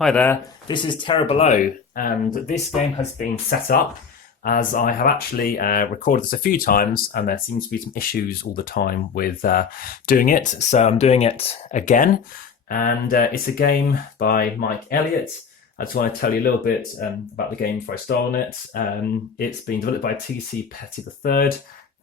Hi there, this is Terra Below, and this game has been set up as I have actually recorded this a few times, and there seems to be some issues all the time with doing it, so I'm doing it again. And it's a game by Mike Elliott. I just want to tell you a little bit about the game before I start on it. It's been developed by T.C. Petty III,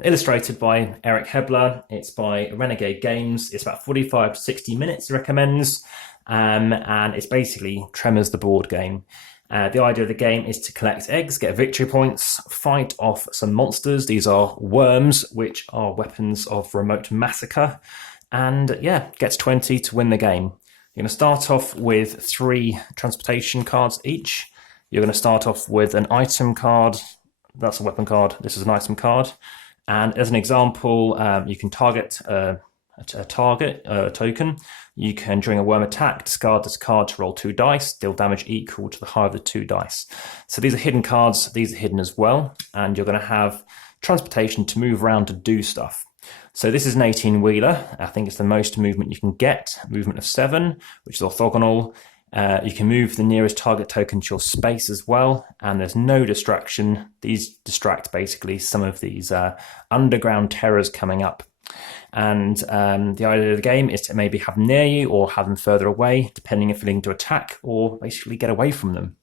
illustrated by Eric Hebler. It's by Renegade Games. It's about 45 to 60 minutes, it recommends. And it's basically Tremors the board game. The idea of the game is to collect eggs, get victory points, fight off some monsters. These are worms, which are weapons of remote massacre. And yeah, gets 20 to win the game. You're going to start off with 3 transportation cards each. You're going to start off with an item card. That's a weapon card. This is an item card. And as an example, you can target a token. You can, during a worm attack, discard this card to roll 2 dice, deal damage equal to the higher of the 2 dice. So these are hidden cards, these are hidden as well, and you're going to have transportation to move around to do stuff. So this is an 18-wheeler. I think it's the most movement you can get, movement of 7, which is orthogonal. You can move the nearest target token to your space as well, and there's no distraction. These distract basically some of these underground terrors coming up. And the idea of the game is to maybe have them near you or have them further away, depending if you're looking to attack or basically get away from them.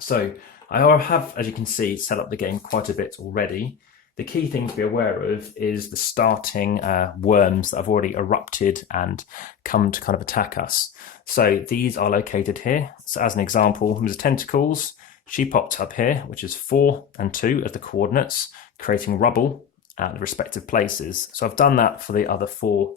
So I have, as you can see, set up the game quite a bit already. The key thing to be aware of is the starting worms that have already erupted and come to kind of attack us. So these are located here. So as an example, there's tentacles. She popped up here, which is 4 and 2 as the coordinates, creating rubble at the respective places. So I've done that for the other 4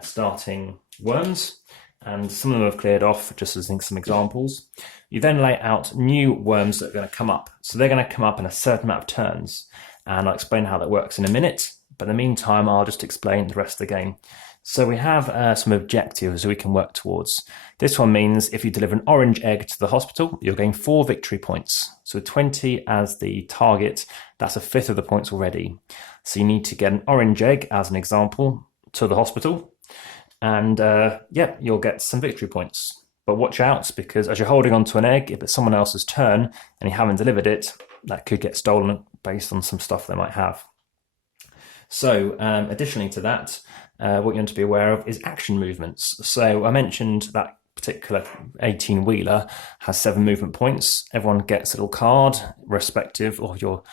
starting worms, and some of them have cleared off, just as some examples. You then lay out new worms that are going to come up. So they're going to come up in a certain amount of turns, and I'll explain how that works in a minute. But in the meantime, I'll just explain the rest of the game. So we have some objectives we can work towards. This one means if you deliver an orange egg to the hospital, you're getting 4 victory points. So 20 as the target, that's a fifth of the points already. So you need to get an orange egg, as an example, to the hospital. And yeah, you'll get some victory points. But watch out, because as you're holding onto an egg, if it's someone else's turn and you haven't delivered it, that could get stolen based on some stuff they might have. So additionally to that, what you want to be aware of is action movements. So I mentioned that particular 18-wheeler has 7 movement points. Everyone gets a little card respective of your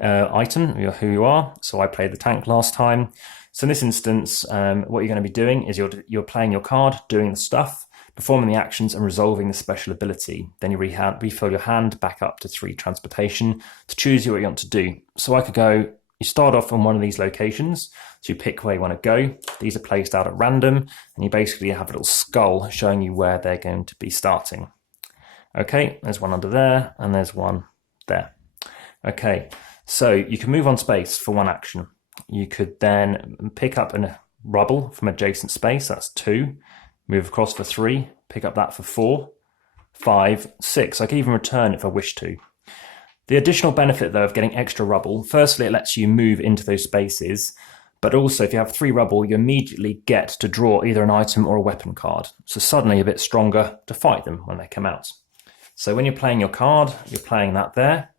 item, who you are. So I played the tank last time. So in this instance, what you're going to be doing is you're playing your card, doing the stuff, performing the actions and resolving the special ability. Then you refill your hand back up to 3 transportation to choose what you want to do. So I could go, you start off on one of these locations, so you pick where you want to go. These are placed out at random, and you basically have a little skull showing you where they're going to be starting. Okay, there's one under there, and there's one there. Okay, so you can move on space for 1 action. You could then pick up a rubble from adjacent space, that's 2. Move across for 3, pick up that for 4, 5, 6. I can even return if I wish to. The additional benefit, though, of getting extra rubble, firstly, it lets you move into those spaces, but also if you have 3 rubble, you immediately get to draw either an item or a weapon card. So suddenly you're a bit stronger to fight them when they come out. So when you're playing your card, you're playing that there.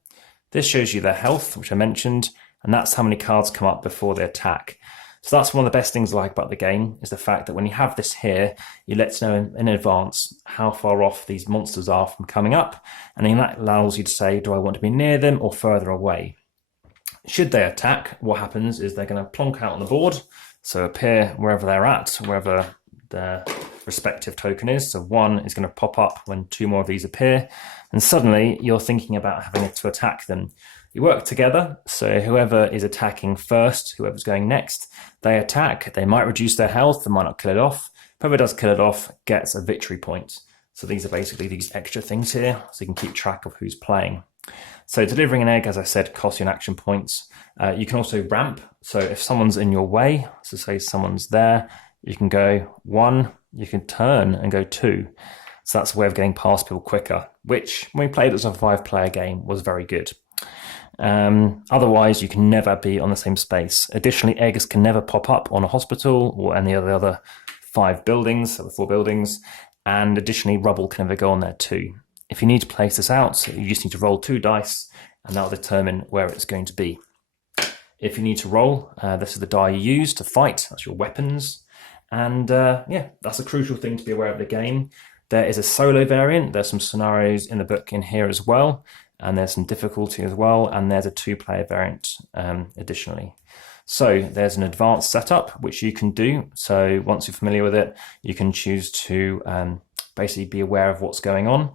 This shows you their health, which I mentioned, and that's how many cards come up before they attack. So that's one of the best things I like about the game, is the fact that when you have this here, you let know in advance how far off these monsters are from coming up, and then that allows you to say, do I want to be near them or further away? Should they attack, what happens is they're going to plonk out on the board, so appear wherever they're at, wherever their respective token is. So 1 is going to pop up when 2 more of these appear, and suddenly you're thinking about having to attack them. You work together, so whoever is attacking first, whoever's going next, they attack. They might reduce their health, they might not kill it off. Whoever does kill it off gets a victory point. So these are basically these extra things here, so you can keep track of who's playing. So delivering an egg, as I said, costs you an action points. You can also ramp, so if someone's in your way, so say someone's there, you can go 1, you can turn and go 2. So that's a way of getting past people quicker, which when we played it as a 5-player game was very good. Otherwise, you can never be on the same space. Additionally, eggs can never pop up on a hospital or any of the other 5 buildings, or the 4 buildings, and additionally rubble can never go on there too. If you need to place this out, you just need to roll 2 dice, and that'll determine where it's going to be. If you need to roll, this is the die you use to fight, that's your weapons, and yeah, that's a crucial thing to be aware of the game. There is a solo variant, there's some scenarios in the book in here as well, and there's some difficulty as well, and there's a 2-player variant additionally. So there's an advanced setup which you can do. So once you're familiar with it, you can choose to basically be aware of what's going on.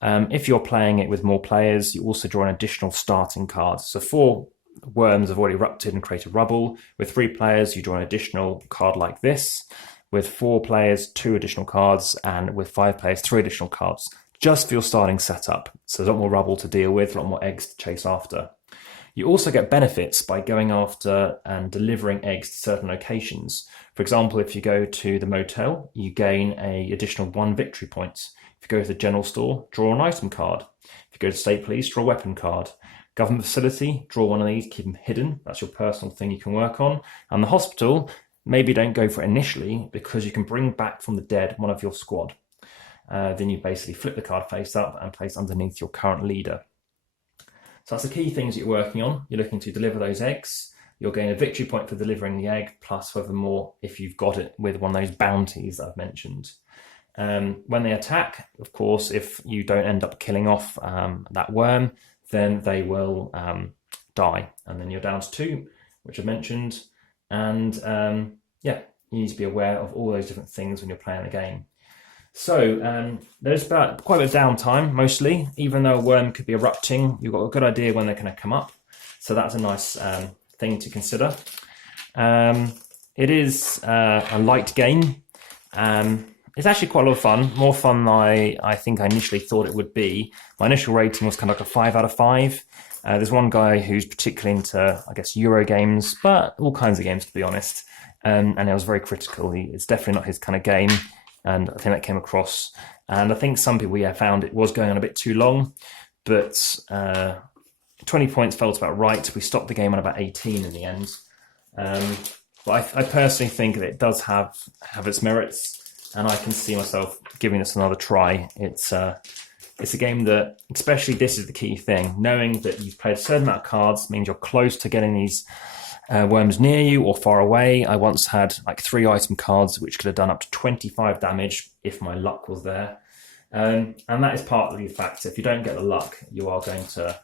If you're playing it with more players, you also draw an additional starting card. So 4 worms have already erupted and created rubble. With 3 players, you draw an additional card like this. With 4 players, 2 additional cards, and with 5 players, 3 additional cards, just for your starting setup. So there's a lot more rubble to deal with, a lot more eggs to chase after. You also get benefits by going after and delivering eggs to certain locations. For example, if you go to the motel, you gain an additional 1 victory point. If you go to the general store, draw an item card. If you go to state police, draw a weapon card. Government facility, draw one of these, keep them hidden. That's your personal thing you can work on. And the hospital, maybe don't go for it initially because you can bring back from the dead one of your squad. Then you basically flip the card face up and place underneath your current leader. So that's the key things you're working on. You're looking to deliver those eggs. You'll gain a victory point for delivering the egg, plus furthermore if you've got it with one of those bounties that I've mentioned. When they attack, of course, if you don't end up killing off that worm, then they will die. And then you're down to 2, which I've mentioned. And yeah, you need to be aware of all those different things when you're playing the game. So there's about quite a bit of downtime, mostly. Even though a worm could be erupting, you've got a good idea when they're going to come up. So that's a nice thing to consider. It is a light game. It's actually quite a lot of fun, more fun than I think I initially thought it would be. My initial rating was kind of like a 5 out of 5. There's one guy who's particularly into, I guess, Euro games, but all kinds of games, to be honest. And I was very critical. It's definitely not his kind of game. And I think that came across. And I think some people, found it was going on a bit too long. But 20 points felt about right. We stopped the game on about 18 in the end. But I personally think that it does have its merits. And I can see myself giving this another try. It's a game that, especially this is the key thing, knowing that you've played a certain amount of cards means you're close to getting these worms near you or far away. I once had like 3 item cards which could have done up to 25 damage if my luck was there. And that is partly the fact if you don't get the luck, you are going to,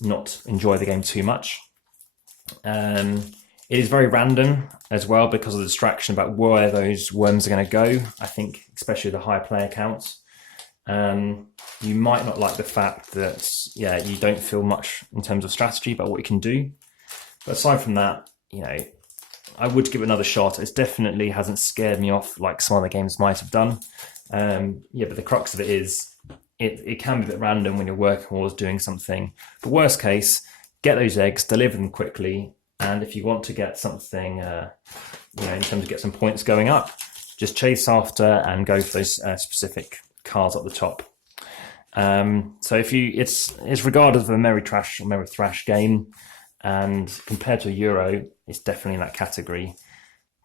not enjoy the game too much. It is very random as well because of the distraction about where those worms are going to go. I think, especially the high player counts. You might not like the fact that, you don't feel much in terms of strategy about what you can do. But aside from that, I would give it another shot. It definitely hasn't scared me off like some other games might have done. But the crux of it is, it can be a bit random when you're working towards doing something. But worst case, get those eggs, deliver them quickly. And if you want to get something, in terms of get some points going up, just chase after and go for those specific cards at the top. So it's regarded as a merry trash or merry thrash game, and compared to a Euro, it's definitely in that category.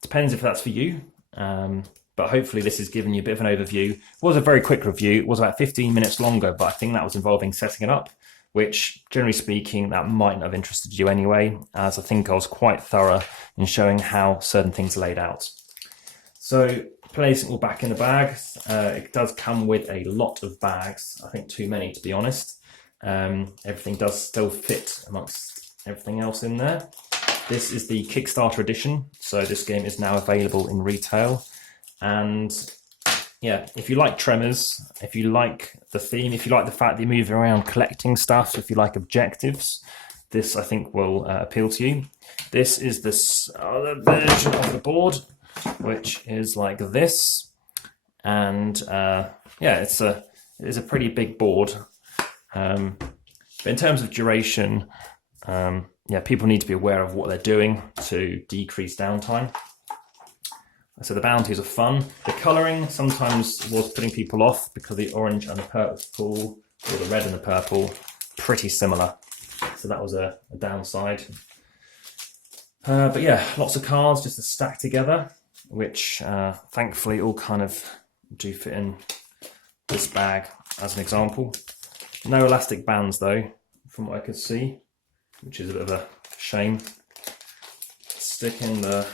Depends if that's for you, but hopefully this has given you a bit of an overview. It was a very quick review. It was about 15 minutes longer, but I think that was involving setting it up, which, generally speaking, that might not have interested you anyway, as I think I was quite thorough in showing how certain things are laid out. So, placing it all back in the bag, it does come with a lot of bags. I think too many, to be honest. Everything does still fit amongst everything else in there. This is the Kickstarter edition, so this game is now available in retail. And if you like Tremors, if you like the theme, if you like the fact that you move around collecting stuff, if you like objectives, this I think will appeal to you. This is this other version of the board, which is like this, and it's a pretty big board. But in terms of duration, people need to be aware of what they're doing to decrease downtime. So the bounties are fun. The colouring sometimes was putting people off because the orange and the purple, or the red and the purple, pretty similar. So that was a downside. But lots of cards just to stack together, which thankfully all kind of do fit in this bag as an example. No elastic bands though, from what I could see, which is a bit of a shame. Stick in the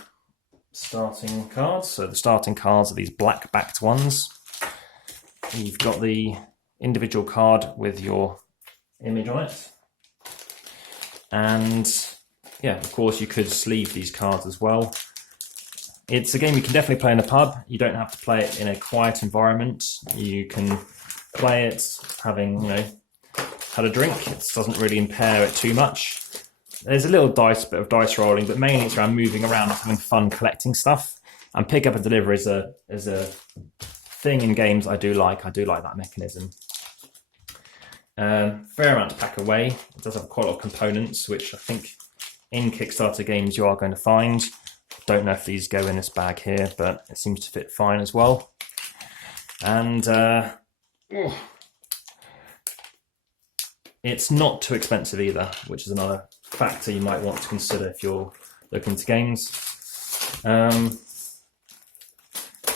starting cards. So the starting cards are these black backed ones. You've got the individual card with your image on it. And yeah, of course you could sleeve these cards as well. It's a game you can definitely play in a pub. You don't have to play it in a quiet environment. You can play it having, had a drink. It doesn't really impair it too much. There's a little bit of dice rolling, but mainly it's around moving around and having fun collecting stuff. And pick up and deliver is a thing in games I do like. I do like that mechanism. Fair amount to pack away. It does have quite a lot of components, which I think in Kickstarter games you are going to find. Don't know if these go in this bag here, but it seems to fit fine as well. And it's not too expensive either, which is another factor you might want to consider if you're looking into games. You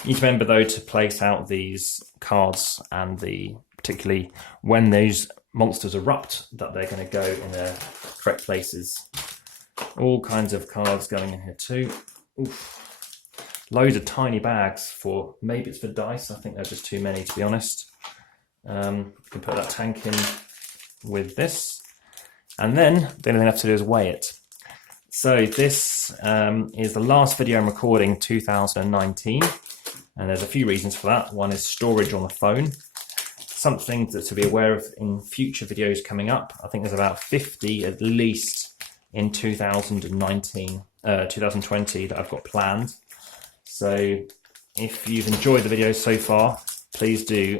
need to remember though to place out these cards and particularly when those monsters erupt, that they're going to go in their correct places. All kinds of cards going in here too. Oof. Loads of tiny bags for, maybe it's for dice, I think they're just too many to be honest. You can put that tank in with this, and then the only thing I have to do is weigh it. So this is the last video I'm recording, 2019, and there's a few reasons for that. One is storage on the phone. Something to be aware of in future videos coming up. I think there's about 50 at least in 2020 that I've got planned. So if you've enjoyed the videos so far, please do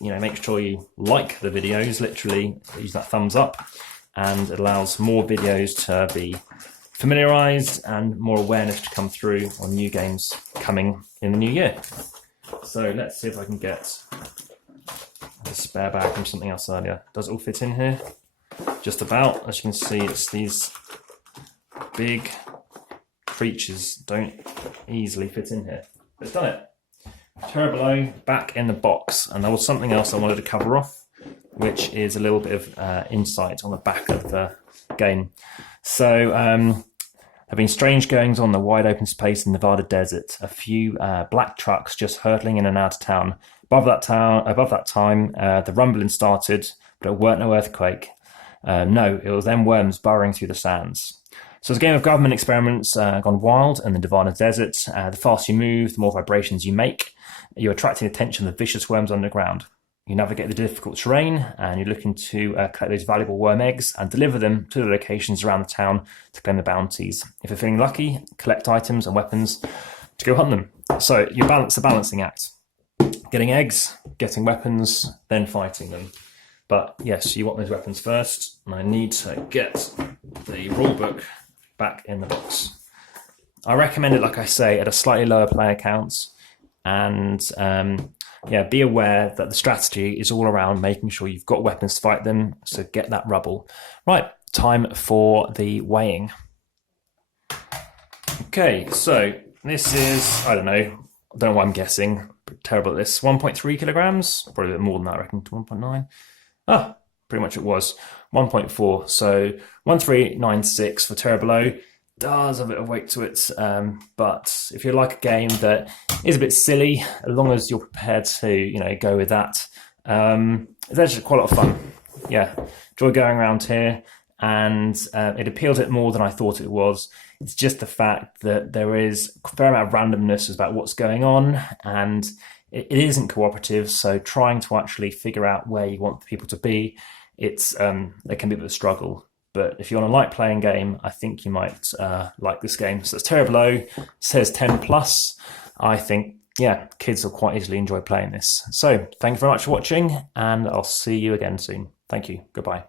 make sure you like the videos, literally use that thumbs up, and it allows more videos to be familiarized and more awareness to come through on new games coming in the new year. So let's see if I can get a spare bag from something else earlier. Does it all fit in here? Just about. As you can see, it's these big creatures don't easily fit in here. But it's done it. Terrible back in the box, and there was something else I wanted to cover off, which is a little bit of insight on the back of the game. So there have been strange goings on the wide open space in Nevada desert. A few black trucks just hurtling in and out of town. Above that time, the rumbling started, but it weren't no earthquake. No, it was them worms burrowing through the sands. So it's a game of government experiments gone wild in the Nevada desert. The faster you move, the more vibrations you make. You're attracting the attention of the vicious worms underground. You navigate the difficult terrain, and you're looking to collect those valuable worm eggs and deliver them to the locations around the town to claim the bounties. If you're feeling lucky, collect items and weapons to go hunt them. So you balance the balancing act. Getting eggs, getting weapons, then fighting them. But yes, you want those weapons first, and I need to get the rulebook back in the box. I recommend it, like I say, at a slightly lower player count, and be aware that the strategy is all around making sure you've got weapons to fight them, so get that rubble. Right, time for the weighing. Okay, so this is, I don't know why I'm guessing, terrible at this, 1.3 kilograms, probably a bit more than that, I reckon, to 1.9. Ah, pretty much it was 1.4, so 1396 for Terra Below. Does have a bit of weight to it, but if you like a game that is a bit silly, as long as you're prepared to go with that, it's actually quite a lot of fun. Yeah, enjoy going around here, and it appealed to it more than I thought it was. It's just the fact that there is a fair amount of randomness about what's going on, and it isn't cooperative, so trying to actually figure out where you want people to be, there can be a bit of a struggle. But if you want a light playing game, I think you might like this game. So it's Terra Below, says 10 plus. I think, kids will quite easily enjoy playing this. So thank you very much for watching, and I'll see you again soon. Thank you. Goodbye.